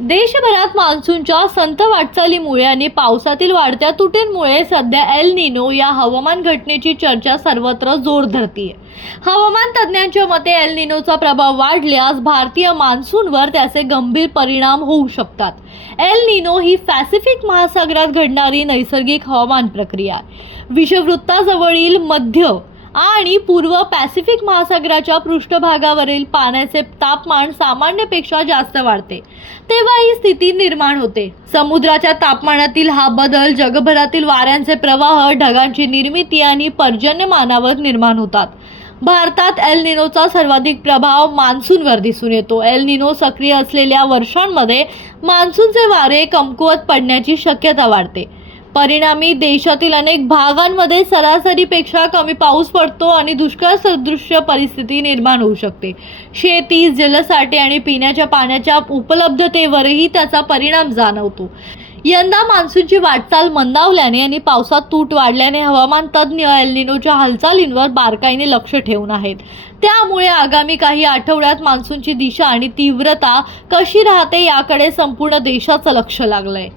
देशभरात मान्सूनच्या संथ वाटचालीमुळे आणि पावसातील वाढत्या तुटींमुळे सध्या एल निनो या हवामान घटनेची चर्चा सर्वत्र जोर धरतीये। हवामान तज्ज्ञांच्या मते एल निनोचा प्रभाव वाढल्यास भारतीय मान्सूनवर त्याचे गंभीर परिणाम होऊ शकतात। एल निनो ही पॅसिफिक महासागरात घडणारी नैसर्गिक हवामान प्रक्रिया आहे। विषुववृत्ताजवळील मध्य आणि पूर्व पॅसिफिक महासागराच्या पृष्ठभागावरील पाण्याचे तापमान सामान्यपेक्षा जास्त वाढते तेव्हा ही स्थिती निर्माण होते। समुद्राच्या तापमानातील हा बदल जगभरातील वाऱ्यांचे प्रवाह, ढगांची निर्मिती आणि पर्जन्यमानावर निर्माण होतात। भारतात एल निनोचा सर्वाधिक प्रभाव मान्सूनवर दिसून येतो। एल निनो सक्रिय असलेल्या वर्षांमध्ये मान्सूनचे वारे कमकुवत पडण्याची शक्यता वाढते। परिणामी देशातील अनेक भागांमध्ये सरासरीपेक्षा कमी पाऊस पडतो आणि दुष्काळ सदृश परिस्थिती निर्माण होऊ शकते। शेती, जलसाठे आणि पिण्याच्या पाण्याच्या उपलब्धतेवरही त्याचा परिणाम जाणवतो। यंदा मान्सूनची वाटचाल मंदावल्याने आणि पावसात तूट वाढल्याने हवामान तज्ज्ञ एल निनोच्या हालचालींवर बारकाईने लक्ष ठेवून आहेत। त्यामुळे आगामी काही आठवड्यात मान्सूनची दिशा आणि तीव्रता कशी राहते याकडे संपूर्ण देशाचं लक्ष लागलंय।